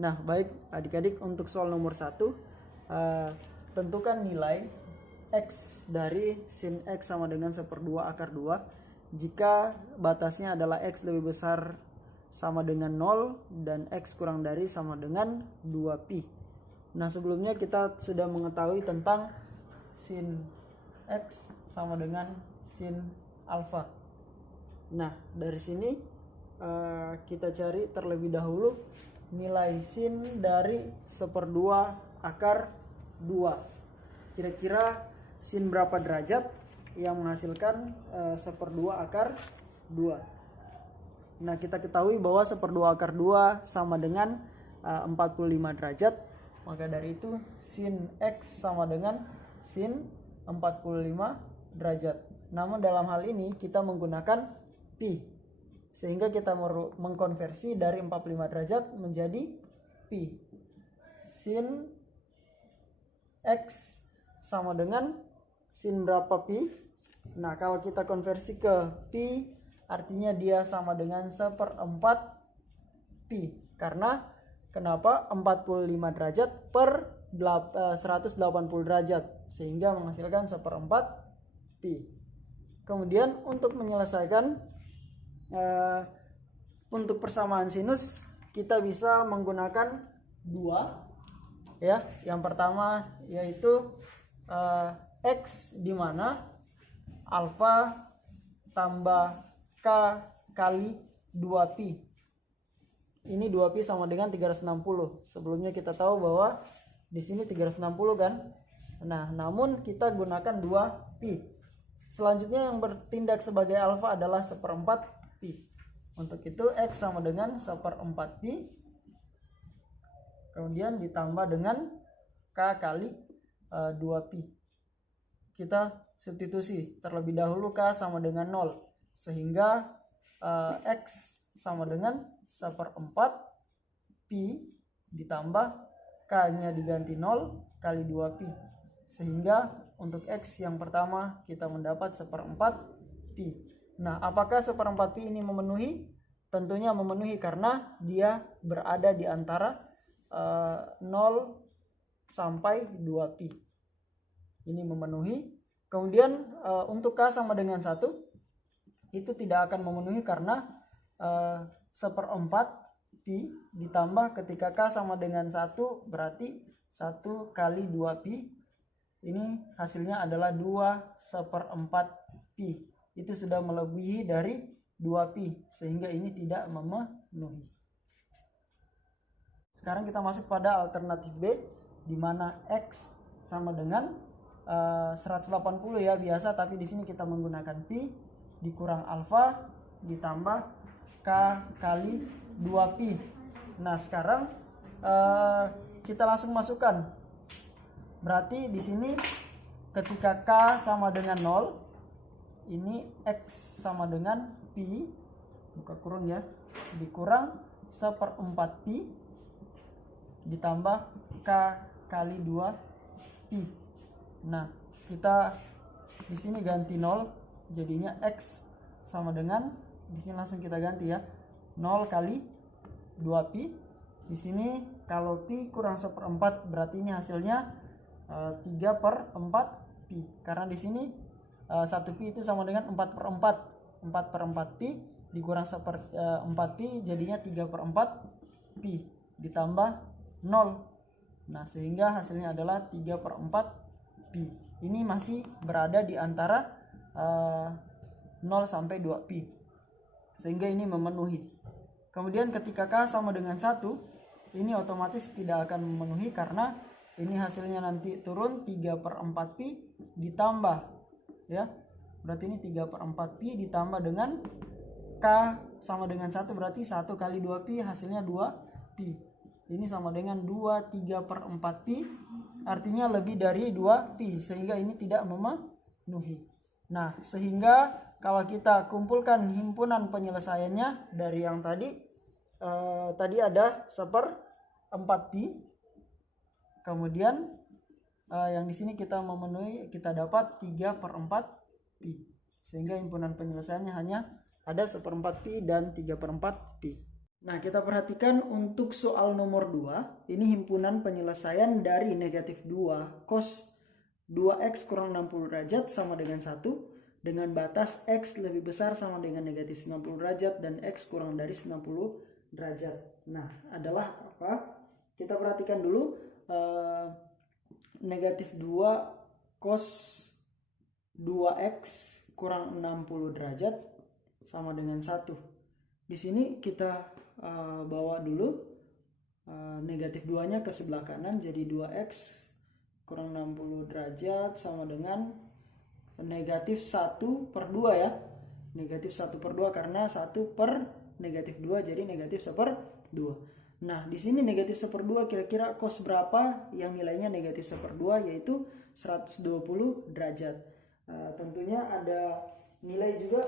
Nah, baik adik-adik, untuk soal nomor 1, tentukan nilai X dari sin X sama dengan 1/2 akar 2 jika batasnya adalah X lebih besar sama dengan 0 dan X kurang dari sama dengan 2pi. Nah, sebelumnya kita sudah mengetahui tentang sin X sama dengan sin alfa. Nah, dari sini kita cari terlebih dahulu nilai sin dari 1/2 akar 2. Kira-kira sin berapa derajat yang menghasilkan 1/2 akar 2. Nah, kita ketahui bahwa 1/2 akar 2 sama dengan 45 derajat. Maka dari itu sin X sama dengan sin 45 derajat. Namun dalam hal ini kita menggunakan pi, sehingga kita mengkonversi dari 45 derajat menjadi pi. Sin X sama dengan sin berapa pi? Nah, kalau kita konversi ke pi, artinya dia sama dengan 1/4 pi. Karena kenapa? 45 derajat per 180 derajat, sehingga menghasilkan 1/4 pi. Kemudian untuk menyelesaikan untuk persamaan sinus, kita bisa menggunakan 2 ya. Yang pertama yaitu X, di mana alfa tambah K kali 2pi. Ini 2pi sama dengan 360. Sebelumnya kita tahu bahwa di sini 360 kan. Nah, namun kita gunakan 2pi. Selanjutnya yang bertindak sebagai alfa adalah 1/4 pi. Untuk itu X sama dengan 1/4 pi. Kemudian ditambah dengan K kali 2pi. Kita substitusi terlebih dahulu K sama dengan 0, sehingga X sama dengan 1/4 pi ditambah K nya diganti 0 kali 2pi, sehingga untuk X yang pertama kita mendapat 1/4 pi. Nah, apakah 1/4 pi ini memenuhi? Tentunya memenuhi, karena dia berada di antara 0 sampai 2pi. Ini memenuhi. Kemudian untuk K sama dengan 1 itu tidak akan memenuhi, karena 1/4 pi ditambah ketika K sama dengan 1 berarti 1 kali 2pi. Ini hasilnya adalah 2/4 pi. Itu sudah melebihi dari 2pi, sehingga ini tidak memenuhi. Sekarang kita masuk pada alternatif B, di mana X sama dengan 180 ya biasa, tapi di sini kita menggunakan pi dikurang alfa ditambah K kali 2pi. Nah, sekarang kita langsung masukkan. Berarti di sini ketika K sama dengan 0, ini X sama dengan pi, buka kurung ya, dikurang 1/4 pi ditambah K kali 2pi. Nah, kita di sini ganti 0, jadinya X sama dengan, di sini langsung kita ganti ya, 0 kali 2pi. Di sini kalau pi kurang 1/4 berarti ini hasilnya 3/4 pi. Karena di sini 1 pi itu sama dengan 4/4. 4/4 pi dikurang 1/4 pi jadinya 3/4 pi ditambah 0. Nah, sehingga hasilnya adalah 3/4 pi. Ini masih berada di antara 0 sampai 2pi, sehingga ini memenuhi. Kemudian ketika K sama dengan 1, ini otomatis tidak akan memenuhi, karena ini hasilnya nanti turun 3/4 pi ditambah ya. Berarti ini 3/4 pi ditambah dengan K sama dengan 1, berarti 1 kali 2pi hasilnya 2pi. Ini sama dengan 3/4 pi, artinya lebih dari 2pi, sehingga ini tidak memenuhi. Nah, sehingga kalau kita kumpulkan himpunan penyelesaiannya dari yang tadi ada 1/4 pi. Kemudian yang di sini kita memenuhi, kita dapat 3/4 pi, sehingga himpunan penyelesaiannya hanya ada 1/4 pi dan 3/4 pi. Nah, kita perhatikan untuk soal nomor 2, ini himpunan penyelesaian dari negatif 2 cos 2x kurang 60 derajat sama dengan 1 dengan batas x lebih besar sama dengan negatif 90 derajat dan x kurang dari 90 derajat. Nah, adalah apa? Kita perhatikan dulu negatif 2 cos 2x kurang 60 derajat sama dengan 1. Di sini kita bawa dulu negatif 2-nya ke sebelah kanan, jadi 2x kurang 60 derajat sama dengan negatif 1 per 2 ya. Negatif 1 per 2 karena 1 per negatif 2 jadi negatif 1 per 2. Nah, di sini negatif 1 per 2 kira-kira cos berapa yang nilainya negatif 1 per 2, yaitu 120 derajat. Tentunya ada nilai juga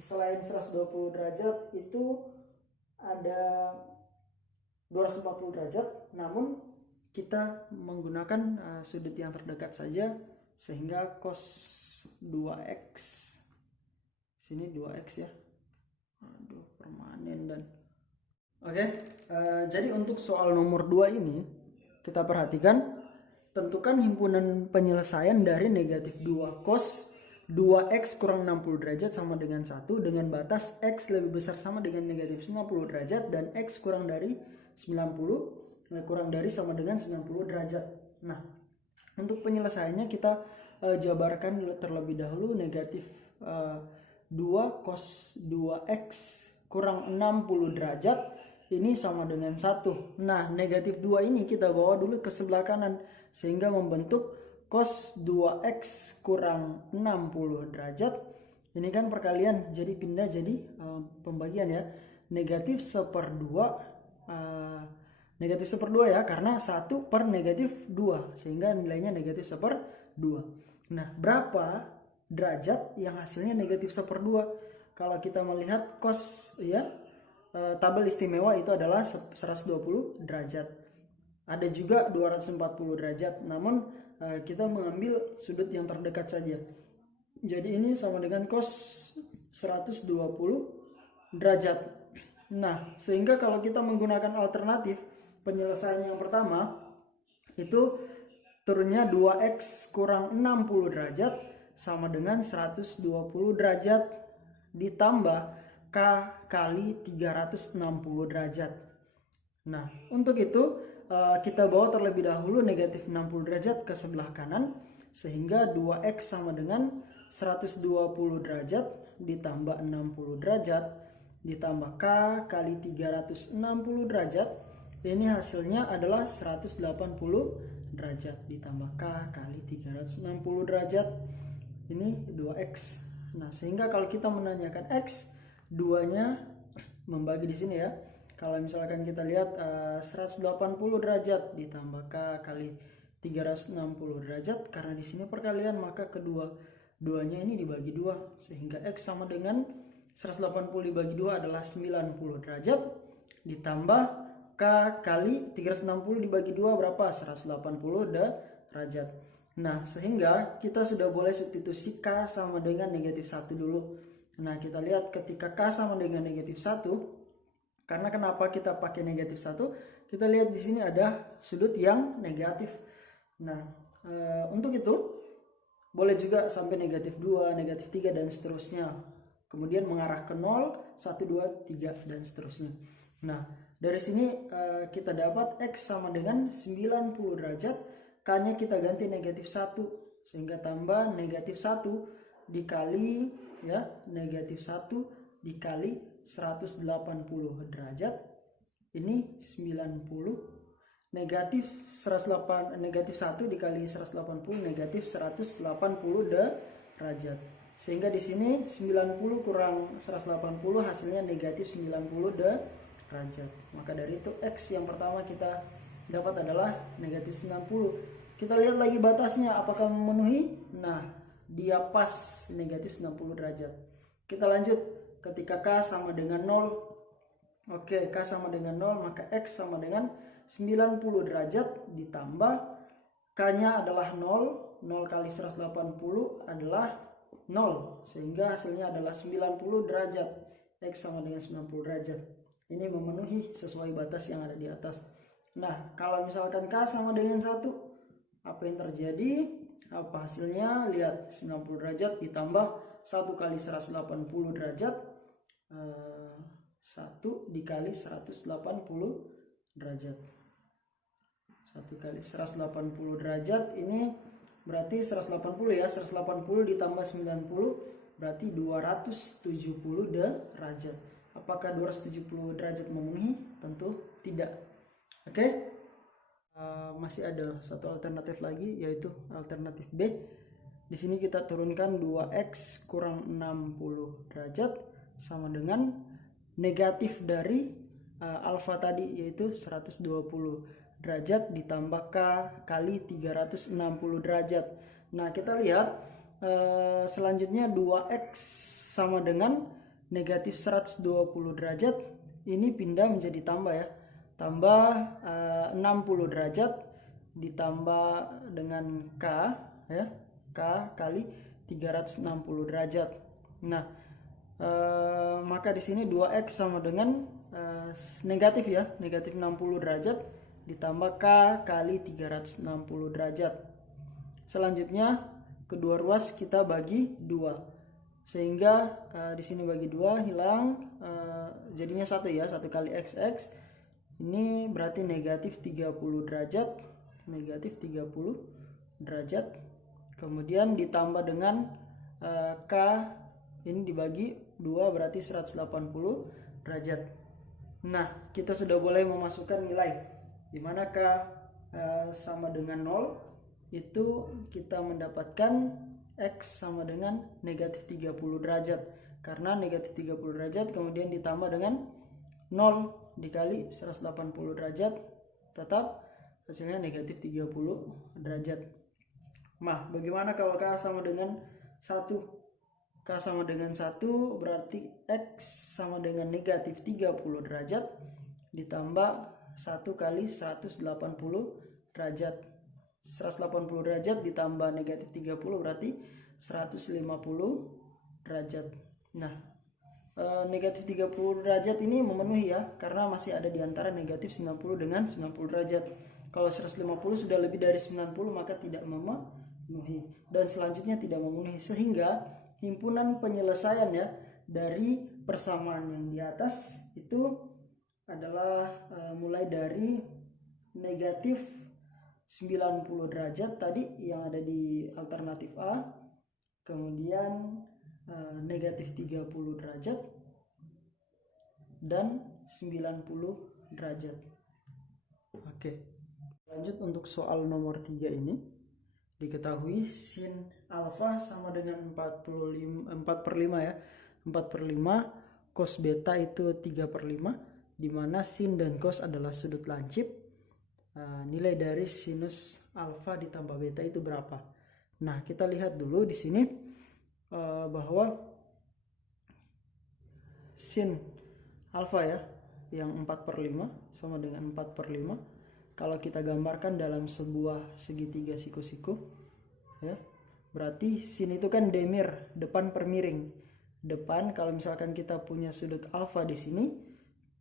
selain 120 derajat itu ada 240 derajat, namun kita menggunakan sudut yang terdekat saja sehingga cos 2x sini 2x ya. Aduh, permanen dan oke. Jadi untuk soal nomor 2 ini kita perhatikan, tentukan himpunan penyelesaian dari negatif 2 cos 2x kurang 60 derajat sama dengan 1 dengan batas x lebih besar sama dengan negatif 90 derajat dan x kurang dari 90 kurang dari sama dengan 90 derajat. Nah, untuk penyelesaiannya kita jabarkan terlebih dahulu. Negatif 2 cos 2x kurang 60 derajat ini sama dengan 1. Nah, negatif 2 ini kita bawa dulu ke sebelah kanan sehingga membentuk cos 2x kurang 60 derajat. Ini kan perkalian, jadi pindah jadi pembagian ya. Negatif 1/2 negatif 1/2 ya, karena 1 per negatif 2 sehingga nilainya negatif 1/2. Nah, berapa derajat yang hasilnya negatif 1/2? Kalau kita melihat cos ya, tabel istimewa itu adalah 120 derajat. Ada juga 240 derajat, namun kita mengambil sudut yang terdekat saja. Jadi ini sama dengan cos 120 derajat. Nah, sehingga kalau kita menggunakan alternatif penyelesaian yang pertama itu turunnya 2x kurang 60 derajat sama dengan 120 derajat ditambah k kali 360 derajat. Nah, untuk itu kita bawa terlebih dahulu negatif 60 derajat ke sebelah kanan sehingga 2x sama dengan 120 derajat ditambah 60 derajat ditambah k kali 360 derajat. Ini hasilnya adalah 180 derajat ditambah k kali 360 derajat. Ini 2x. Nah, sehingga kalau kita menanyakan x, 2-nya membagi di sini ya. Kalau misalkan kita lihat 180 derajat ditambah k kali 360 derajat, karena di sini perkalian maka kedua-duanya ini dibagi 2 sehingga x sama dengan 180 dibagi 2 adalah 90 derajat ditambah k kali 360 dibagi 2 berapa? 180 derajat. Nah, sehingga kita sudah boleh substitusi k sama dengan negatif 1 dulu. Nah, kita lihat ketika k sama dengan negatif 1, karena kenapa kita pakai negatif 1? Kita lihat di sini ada sudut yang negatif. Nah, untuk itu boleh juga sampai negatif 2, negatif 3 dan seterusnya. Kemudian mengarah ke 0, 1, 2, 3 dan seterusnya. Nah, dari sini kita dapat x sama dengan 90 derajat. K-nya kita ganti negatif 1 sehingga tambah negatif 1 dikali ya, negatif 1 dikali 180 derajat ini 90 negatif 108 negatif 1 dikali 180 negatif 180 derajat, sehingga di sini 90 kurang 180 hasilnya negatif 90 derajat. Maka dari itu x yang pertama kita dapat adalah negatif 90. Kita lihat lagi batasnya apakah memenuhi. Nah, dia pas negatif 90 derajat. Kita lanjut. Ketika k sama dengan 0, oke, k sama dengan 0, maka x sama dengan 90 derajat ditambah k-nya adalah 0, 0 kali 180 adalah 0, sehingga hasilnya adalah 90 derajat. X sama dengan 90 derajat. ini memenuhi sesuai batas yang ada di atas. Nah, kalau misalkan K sama dengan 1, apa yang terjadi? Apa hasilnya? Lihat, 90 derajat ditambah 1 kali 180 derajat, 1 dikali 180 derajat. 1 kali 180 derajat ini berarti 180 ya, 180 ditambah 90 berarti 270 derajat. Apakah 270 derajat memenuhi? Tentu tidak. Oke. Masih ada satu alternatif lagi, yaitu alternatif B. Di sini kita turunkan 2x kurang 60 derajat sama dengan negatif dari alfa tadi, yaitu 120 derajat ditambah K kali 360 derajat. Nah, kita lihat selanjutnya 2x sama dengan negatif 120 derajat, ini pindah menjadi tambah ya. Tambah 60 derajat ditambah dengan K ya, K kali 360 derajat. Nah, maka di sini 2x sama dengan negatif ya, negatif 60 derajat ditambah K kali 360 derajat. Selanjutnya kedua ruas kita bagi 2, sehingga di sini bagi 2 hilang, jadinya 1 ya, 1 kali xx ini berarti negatif 30 derajat, negatif 30 derajat. Kemudian ditambah dengan K ini dibagi 2 berarti 180 derajat. Nah, kita sudah boleh memasukkan nilai, dimana K sama dengan 0, itu kita mendapatkan X sama dengan negatif 30 derajat. Karena negatif 30 derajat kemudian ditambah dengan 0 dikali 180 derajat, tetap hasilnya negatif 30 derajat. Nah, bagaimana kalau K sama dengan 1? K sama dengan 1 berarti X sama dengan negatif 30 derajat ditambah 1 kali 180 derajat. 180 derajat ditambah negatif 30 berarti 150 derajat. Nah, negatif 30 derajat ini memenuhi ya, karena masih ada di antara negatif 90 dengan 90 derajat. Kalau 150 sudah lebih dari 90 maka tidak memenuhi, dan selanjutnya tidak memenuhi, sehingga himpunan penyelesaian ya dari persamaan yang di atas itu adalah mulai dari negatif 90 derajat tadi yang ada di alternatif A, kemudian negatif 30 derajat dan 90 derajat. Oke. Lanjut untuk soal nomor 3 ini. Diketahui sin alfa sama dengan 4/5 ya. 4/5, cos beta itu 3/5, di mana sin dan cos adalah sudut lancip. Nilai dari sinus alfa ditambah beta itu berapa? Nah, kita lihat dulu di sini bahwa sin alfa ya yang 4/5 sama dengan 4/5, kalau kita gambarkan dalam sebuah segitiga siku-siku ya, berarti sin itu kan demir, depan per miring. Depan, kalau misalkan kita punya sudut alfa di sini,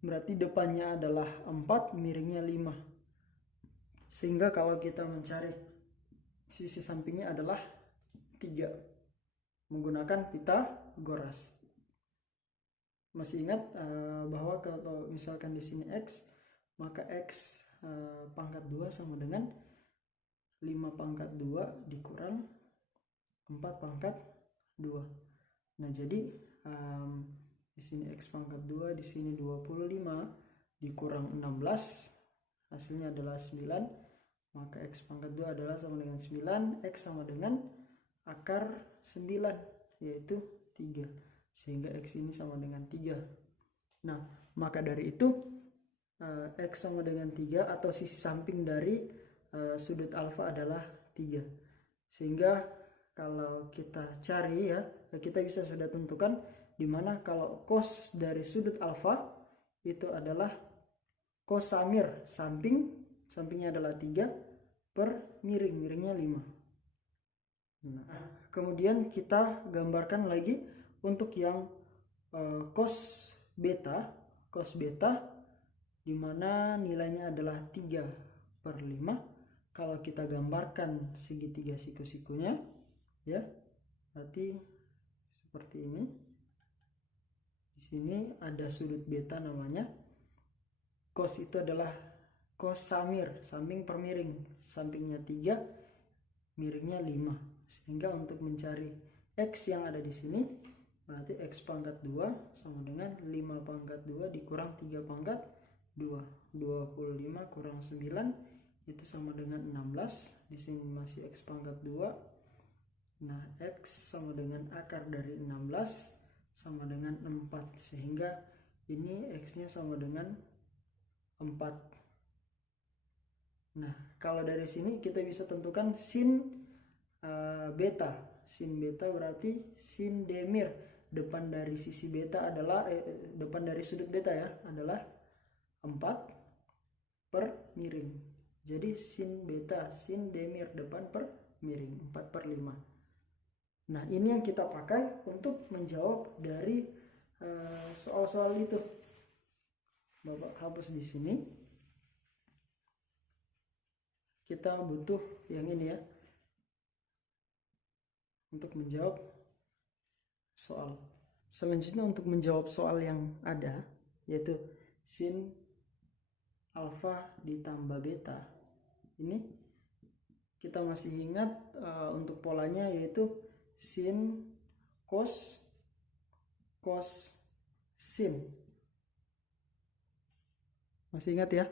berarti depannya adalah 4, miringnya 5. Sehingga kalau kita mencari sisi sampingnya adalah 3 menggunakan Pythagoras. Masih ingat bahwa kalau misalkan di sini x, maka x pangkat 2 sama dengan 5 pangkat 2 dikurang 4 pangkat 2. Nah, jadi di sini x pangkat 2, di sini 25 dikurang 16, hasilnya adalah 9. Maka x pangkat 2 adalah sama dengan 9, x sama dengan akar 9 yaitu 3, sehingga x ini sama dengan 3. Nah, maka dari itu x sama dengan 3 atau sisi samping dari sudut alfa adalah 3. Sehingga kalau kita cari ya, kita bisa sudah tentukan dimana kalau cos dari sudut alfa itu adalah cos samir, sampingnya adalah 3 per miringnya 5. Nah, kemudian kita gambarkan lagi untuk yang cos beta. cos beta, dimana nilainya adalah 3/5. Kalau kita gambarkan segitiga siku-sikunya ya, berarti seperti ini. Di sini ada sudut beta namanya. Cos itu adalah cos samir, samping per miring. Sampingnya 3, miringnya 5. Sehingga untuk mencari X yang ada di sini, berarti X pangkat 2 sama dengan 5 pangkat 2 dikurang 3 pangkat 2. 25 kurang 9 itu sama dengan 16. Di sini masih X pangkat 2. Nah, X sama dengan akar dari 16 sama dengan 4. Sehingga ini X-nya sama dengan 4. Nah, kalau dari sini kita bisa tentukan sin beta. Sin beta berarti sin demir. Depan dari sisi beta adalah depan dari sudut beta ya adalah 4 per miring. Jadi sin beta, sin demir depan per miring 4/5. Nah, ini yang kita pakai untuk menjawab dari soal-soal itu. Bapak hapus di sini. Kita butuh yang ini ya, untuk menjawab soal. Selanjutnya untuk menjawab soal yang ada, yaitu sin alfa ditambah beta. Ini kita masih ingat untuk polanya yaitu sin cos cos sin. Masih ingat ya?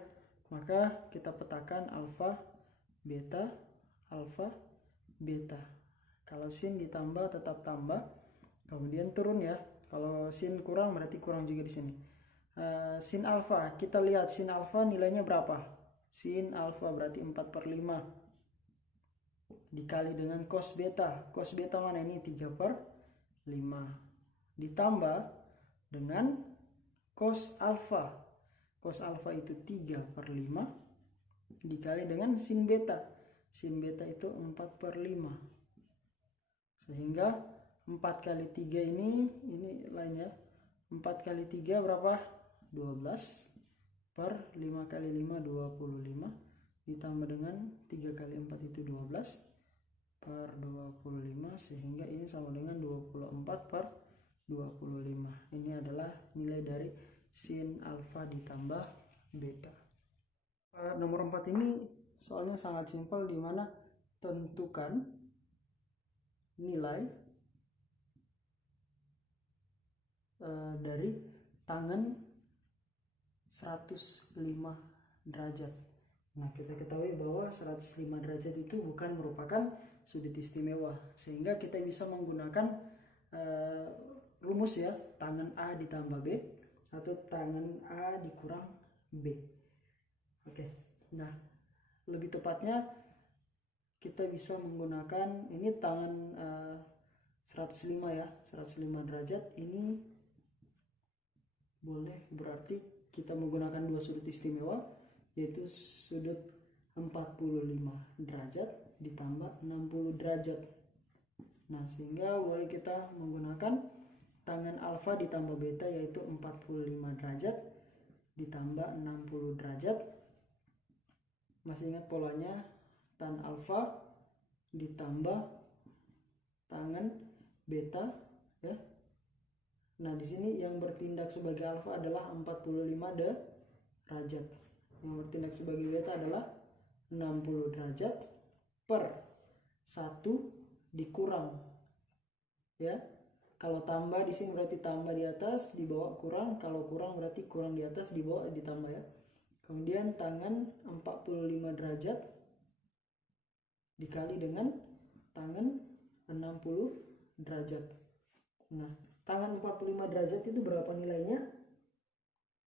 Maka kita petakan alfa beta alfa beta. Kalau sin ditambah tetap tambah, kemudian turun ya. Kalau sin kurang berarti kurang juga di sini. Sin alfa, kita lihat sin alfa nilainya berapa? Sin alfa berarti 4/5 dikali dengan cos beta. Cos beta mana ini? 3/5 ditambah dengan cos alfa. Cos alfa itu 3/5 dikali dengan sin beta. Sin beta itu 4/5. Sehingga 4 kali 3 ini lainnya. 4 kali 3 berapa? 12 per 5 kali 5 25 ditambah dengan 3 kali 4 itu 12 per 25 sehingga ini sama dengan 24 per 25. Ini adalah nilai dari sin alfa ditambah beta. Nomor 4 ini soalnya sangat simpel, di mana tentukan nilai dari tangen 105 derajat. Nah, kita ketahui bahwa 105 derajat itu bukan merupakan sudut istimewa, sehingga kita bisa menggunakan rumus ya, tangen A ditambah B atau tangen A dikurang B. Oke. Nah, lebih tepatnya kita bisa menggunakan ini tangen 105 ya, 105 derajat ini boleh berarti kita menggunakan dua sudut istimewa, yaitu sudut 45 derajat ditambah 60 derajat. Nah, sehingga boleh kita menggunakan tangen alfa ditambah beta, yaitu 45 derajat ditambah 60 derajat. Masih ingat polanya? Tan alfa ditambah tangen beta ya. Nah, di sini yang bertindak sebagai alfa adalah 45 derajat. Yang bertindak sebagai beta adalah 60 derajat per 1 dikurang. Ya. Kalau tambah di sini berarti tambah di atas, di bawah kurang. Kalau kurang berarti kurang di atas, di bawah ditambah ya. Kemudian tangen 45 derajat dikali dengan tangen 60 derajat. Nah, tangan 45 derajat itu berapa nilainya?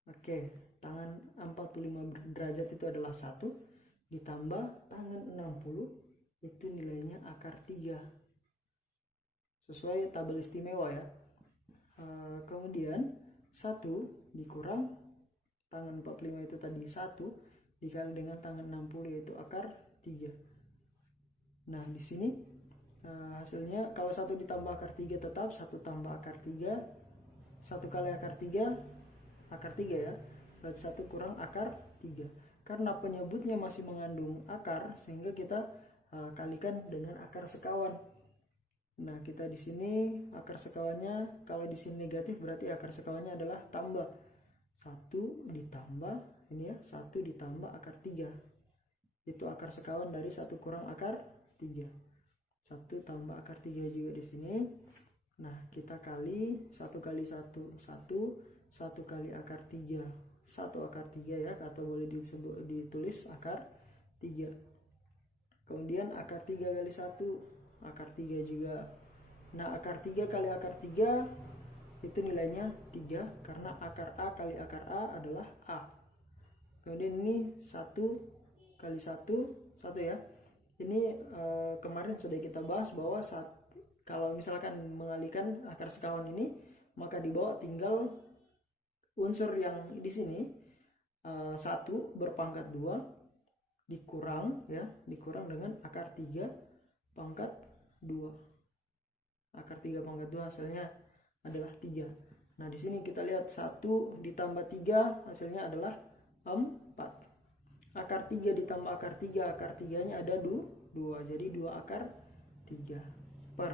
Oke, tangan 45 derajat itu adalah 1 ditambah tangan 60 itu nilainya akar 3. Sesuai tabel istimewa ya. Kemudian 1 dikurang tangan 45 itu tadi 1 dikali dengan tangan 60 yaitu akar 3. Nah, di sini hasilnya kalau 1 ditambah akar 3 tetap 1 tambah akar 3, 1 kali akar 3 akar 3 ya. Berarti 1 kurang akar 3. Karena penyebutnya masih mengandung akar, sehingga kita kalikan dengan akar sekawan. Nah, kita di sini akar sekawannya, kalau di sini negatif berarti akar sekawannya adalah tambah. 1 ditambah, ini ya, 1 ditambah akar 3. Itu akar sekawan dari 1 kurang akar 3. 1 tambah akar 3 juga di sini. Nah, kita kali 1 kali 1, 1 kali akar 3. 1 akar 3 ya, atau boleh ditulis akar 3. Kemudian akar 3 kali 1, akar 3 juga. Nah, akar 3 kali akar 3 itu nilainya 3, karena akar A kali akar A adalah A. Kemudian ini 1 kali 1 ya. Ini kemarin sudah kita bahas bahwa kalau misalkan mengalihkan akar sekawan ini, maka di bawah tinggal unsur yang di sini 1 berpangkat 2 dikurang dengan akar 3 pangkat 2. Akar 3 pangkat 2 hasilnya adalah 3. Nah, di sini kita lihat 1 ditambah 3 hasilnya adalah 4. Akar 3 ditambah akar 3, akar 3-nya ada 2, jadi 2 akar 3 per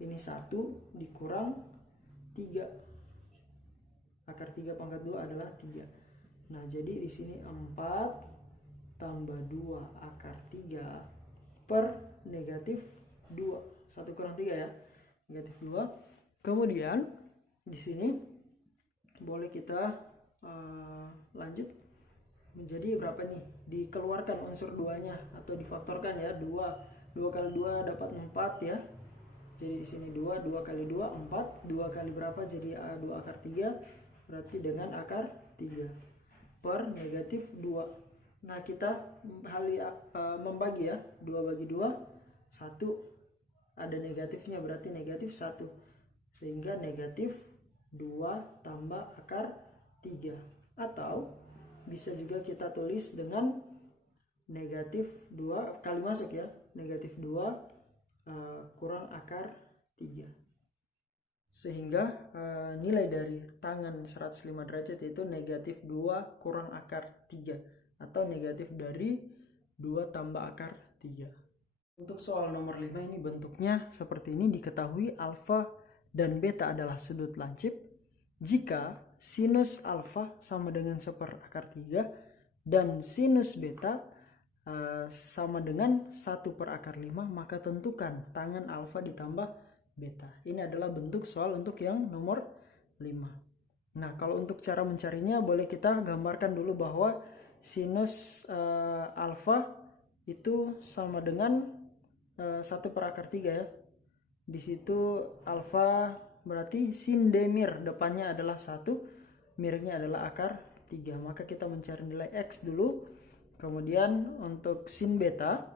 ini 1 dikurang 3. Akar 3 pangkat 2 adalah 3. Nah, jadi di sini 4 tambah 2 akar 3 per negatif 2. 1 kurang 3 ya, negatif 2. Kemudian di sini boleh kita lanjut menjadi berapa nih? Dikeluarkan unsur 2-nya atau difaktorkan ya. 2 kali 2 dapat 4 ya. Jadi di sini 2 kali 2 4. 2 kali berapa? Jadi 2 akar 3. Berarti dengan akar 3 per negatif 2. Nah, kita membagi ya. 2 bagi 2 1. Ada negatifnya, berarti negatif 1. Sehingga negatif 2 tambah akar 3. Atau bisa juga kita tulis dengan negatif 2 kali masuk ya. Negatif 2 kurang akar 3. Sehingga nilai dari tangan 105 derajat itu negatif 2 kurang akar 3. Atau negatif dari 2 tambah akar 3. Untuk soal nomor 5 ini bentuknya seperti ini. Diketahui alfa dan beta adalah sudut lancip jika sinus alfa sama dengan 1 akar 3 dan sinus beta sama dengan 1 per akar 5, maka tentukan tangan alfa ditambah beta. Ini adalah bentuk soal untuk yang nomor 5. Nah, kalau untuk cara mencarinya boleh kita gambarkan dulu bahwa sinus alfa itu sama dengan 1 per akar 3 ya. Di situ alfa berarti sin demir, depannya adalah 1, mirnya adalah akar 3. Maka kita mencari nilai X dulu. Kemudian untuk sin beta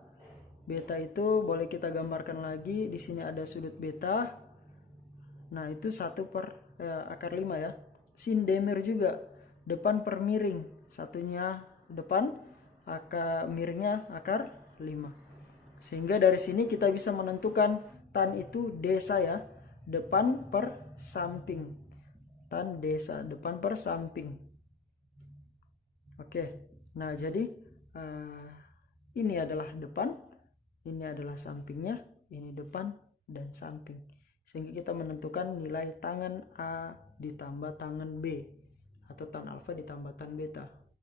itu boleh kita gambarkan lagi. Di sini ada sudut beta. Nah, itu 1 per akar 5 ya. Sin demir juga depan per miring, satunya depan, miringnya akar 5. Sehingga dari sini kita bisa menentukan tan itu desa ya, depan per samping. Tan desa depan per samping. Oke. Nah, jadi ini adalah depan, ini adalah sampingnya, ini depan dan samping. Sehingga kita menentukan nilai tangan A ditambah tangan B atau tan alfa ditambah tan beta.